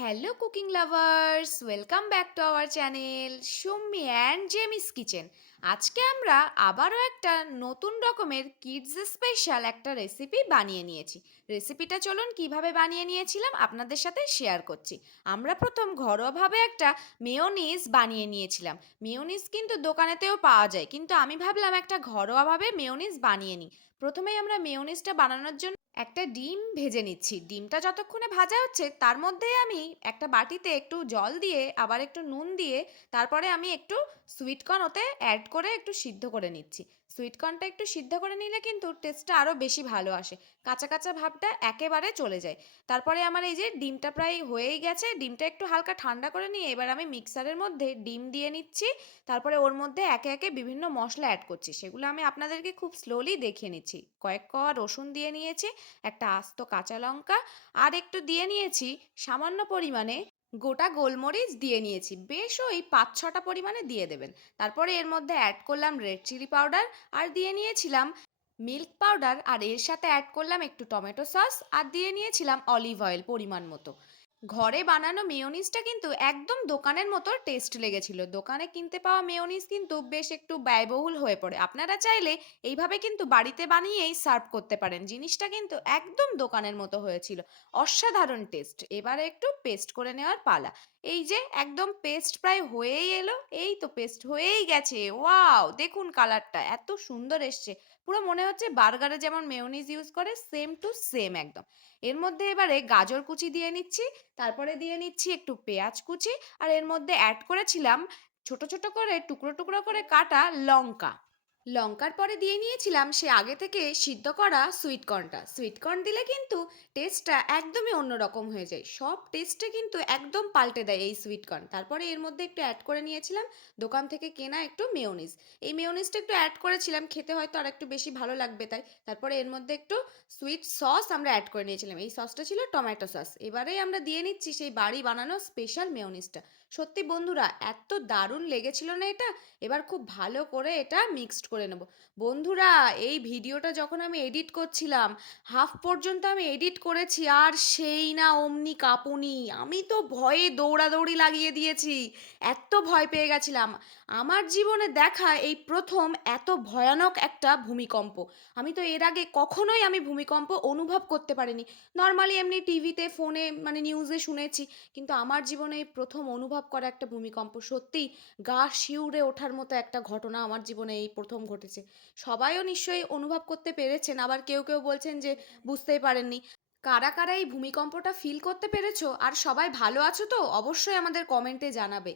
Hello cooking lovers, welcome back to our channel Summi and Jamie's kitchen. আজকে আমরা আবারও একটা নতুন রকমের কিডস স্পেশাল একটা রেসিপি বানিয়ে নিয়েছি। রেসিপিটা চলুন কিভাবে বানিয়ে নিয়েছিলাম আপনাদের সাথে শেয়ার করছি। আমরা প্রথম ঘরোয়াভাবে একটা মেয়োনিজ বানিয়ে নিয়েছিলাম। মেয়োনিজ কিন্তু দোকানেতেও পাওয়া যায়, কিন্তু আমি ভাবলাম একটা ঘরোয়াভাবে মেয়োনিজ বানিয়ে নিই। প্রথমেই আমরা মেয়োনিজটা বানানোর জন্য একটা ডিম ভেজে নিচ্ছি। ডিমটা যতক্ষণে ভাজা হচ্ছে তার মধ্যে আমি একটা বাটিতে একটু জল দিয়ে আবার একটু নুন দিয়ে তারপরে আমি একটু সুইট কর্ন ওতে অ্যাড করে একটু সিদ্ধ করে নিচ্ছি। সুইট কর্নটা একটু সিদ্ধ করে নিলে কিন্তু টেস্টটা আরও বেশি ভালো আসে, কাঁচা কাঁচা ভাবটা একেবারে চলে যায়। তারপরে আমার এই যে ডিমটা প্রায় হয়েই গেছে, ডিমটা একটু হালকা ঠান্ডা করে নিয়ে এবার আমি মিক্সারের মধ্যে ডিম দিয়ে নিচ্ছি। তারপরে ওর মধ্যে একে একে বিভিন্ন মশলা অ্যাড করছি, সেগুলো আমি আপনাদেরকে খুব স্লোলি দেখিয়ে নিচ্ছি। কয়েক কোয়া রসুন দিয়ে নিয়েছি, একটা আস্ত কাঁচা লঙ্কা, আর একটু দিয়ে নিয়েছি সামান্য পরিমাণে গোটা গোলমরিচ দিয়ে নিয়েছি, বেশ ওই 5-6টা পরিমাণে দিয়ে দেবেন। তারপরে এর মধ্যে অ্যাড করলাম রেড চিলি পাউডার, আর দিয়ে নিয়েছিলাম মিল্ক পাউডার, আর এর সাথে অ্যাড করলাম একটু টমেটো সস, আর দিয়ে নিয়েছিলাম অলিভ অয়েল পরিমাণ মতো। ঘরে বানানো মেয়োনিজটা কিন্তু একদম দোকানের মতো টেস্ট লেগেছিল। দোকানে কিনতে পাওয়া মেয়োনিজ কিন্তু বেশ একটু ব্যয়বহুল হয়ে পড়ে। আপনারা চাইলে এইভাবে কিন্তু বাড়িতে বানিয়েই সার্ভ করতে পারেন। জিনিসটা কিন্তু একদম দোকানের মতো হয়েছিল। অসাধারণ টেস্ট। এবারে একটু পেস্ট করে নেওয়ার পালা। এই যে একদম পেস্ট প্রায় হয়েই এলো। এই তো পেস্ট হয়েই গেছে। ওয়াও! দেখুন কালারটা এত সুন্দর এসছে। পুরো মনে হচ্ছে বার্গারে যেমন মেয়োনিজ ইউজ করে সেম টু সেম একদম। এর মধ্যে এবারে গাজর কুচি দিয়ে নিচ্ছি, তারপরে দিয়ে নিচ্ছি একটু পেঁয়াজ কুচি, আর এর মধ্যে অ্যাড করেছিলাম ছোট ছোট করে টুকরো টুকরো করে কাটা লঙ্কা। লঙ্কার পরে দিয়ে নিয়েছিলাম সে আগে থেকে সিদ্ধ করা সুইট কর্নটা। সুইট কর্ন দিলে কিন্তু টেস্টটা একদমই অন্যরকম হয়ে যায়, সব টেস্টে কিন্তু একদম পাল্টে দেয় এই সুইট কর্ন। তারপরে এর মধ্যে একটু অ্যাড করে নিয়েছিলাম দোকান থেকে কেনা একটু মেয়োনিজ। এই মেয়োনিজটা একটু অ্যাড করেছিলাম, খেতে হয়তো আর একটু বেশি ভালো লাগবে তাই। তারপরে এর মধ্যে একটু সুইট সস আমরা অ্যাড করে নিয়েছিলাম, এই সসটা ছিল টমেটো সস। এবারেই আমরা দিয়ে নিচ্ছি সেই বাড়ি বানানো স্পেশাল মেয়োনিজটা। সত্যি বন্ধুরা এত দারুণ লেগেছিল না এটা। এবার খুব ভালো করে এটা মিক্সড করে নেব। বন্ধুরা, এই ভিডিওটা যখন আমি এডিট করছিলাম, হাফ পর্যন্ত আমি এডিট করেছি, আর সেই না অমনি কাঁপুনি। আমি তো ভয়ে দৌড়াদৌড়ি লাগিয়ে দিয়েছি, এত ভয় পেয়ে গেছিলাম। আমার জীবনে দেখা এই প্রথম এত ভয়ানক একটা ভূমিকম্প। আমি তো এর আগে কখনোই আমি ভূমিকম্প অনুভব করতে পারিনি। নর্মালি এমনি টিভিতে ফোনে মানে নিউজে শুনেছি, কিন্তু আমার জীবনে এই প্রথম অনুভব করা একটা ভূমিকম্প। সত্যিই গা শিউরে ওঠার মতো একটা ঘটনা আমার জীবনে এই প্রথম ঘটেছে। সবাইও নিশ্চয়ই অনুভব করতে পেরেছেন, আবার কেউ কেউ বলছেন যে বুঝতেই পারেননি। কারা কারা এই ভূমিকম্পটা ফিল করতে পেরেছো আর সবাই ভালো আছো তো অবশ্যই আমাদের কমেন্টে জানাবে।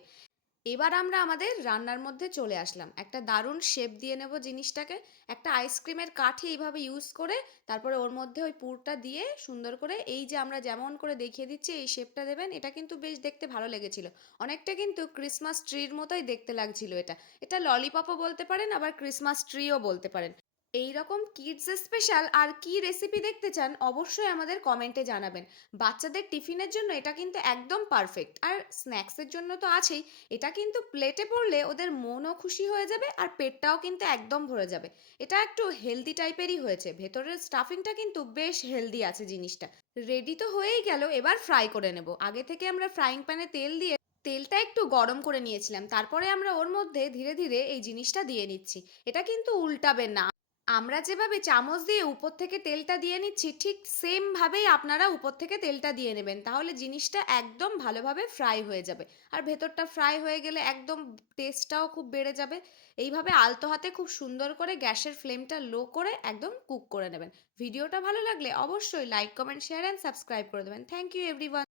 এবার আমরা আমাদের রান্নার মধ্যে চলে আসলাম, একটা দারুণ শেপ দিয়ে নেব জিনিসটাকে। একটা আইসক্রিমের কাঠি এইভাবে ইউজ করে তারপরে ওর মধ্যে ওই পুরটা দিয়ে সুন্দর করে এই যে আমরা যেমন করে দেখিয়ে দিচ্ছি এই শেপটা দেবেন। এটা কিন্তু বেশ দেখতে ভালো লেগেছিল, অনেকটা কিন্তু ক্রিসমাস ট্রির মতোই দেখতে লাগছিল এটা। এটা ললিপপও বলতে পারেন, আবার ক্রিসমাস ট্রিও বলতে পারেন। এই রকম কিডস স্পেশাল আর কি রেসিপি দেখতে চান অবশ্যই আমাদের কমেন্টে জানাবেন। বাচ্চাদের টিফিনের জন্য এটা কিন্তু একদম পারফেক্ট, আর স্ন্যাক্সের জন্য তো আছেই। এটা কিন্তু প্লেটে পড়লে ওদের মনও খুশি হয়ে যাবে আর পেটটাও কিন্তু একদম ভরে যাবে। এটা একটু হেলদি টাইপেরই হয়েছে, ভেতরের স্টাফিংটা কিন্তু বেশ হেলদি আছে জিনিসটা। রেডি তো হয়েই গেল, এবার ফ্রাই করে নেব। আগে থেকে আমরা ফ্রাইং প্যানে তেল দিয়ে তেলটা একটু গরম করে নিয়েছিলাম, তারপরে আমরা ওর মধ্যে ধীরে ধীরে এই জিনিসটা দিয়ে নিচ্ছি। এটা কিন্তু উল্টাবেন না। আমরা যেভাবে চামচ দিয়ে উপর থেকে তেলটা দিয়ে নিচ্ছি ঠিক সেম ভাবেই আপনারা উপর থেকে তেলটা দিয়ে নেবেন, তাহলে জিনিসটা একদম ভালোভাবে ফ্রাই হয়ে যাবে। আর ভেতরটা ফ্রাই হয়ে গেলে একদম টেস্টটাও খুব বেড়ে যাবে। এইভাবে আলতো হাতে খুব সুন্দর করে গ্যাসের ফ্লেমটা লো করে একদম কুক করে নেবেন। ভিডিওটা ভালো লাগলে অবশ্যই like comment share and subscribe করে দেবেন। Thank you everyone.